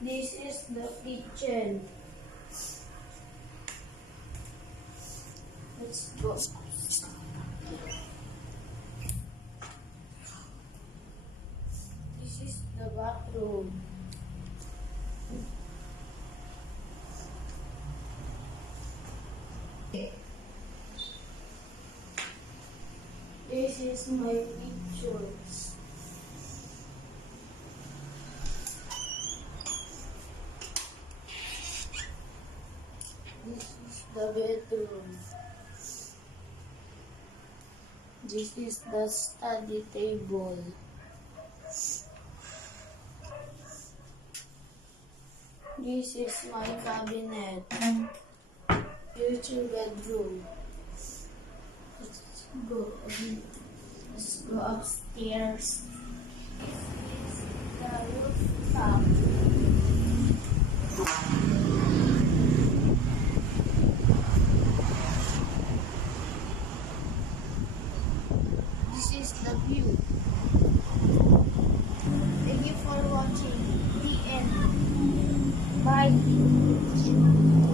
This is the kitchen. Let's go. This is the bathroom. This is my pictures. This is the bedroom. This is the study table. This is my cabinet. Future bedroom. Let's go upstairs. This is the rooftop. This is the view. Thank you for watching. The end. Bye.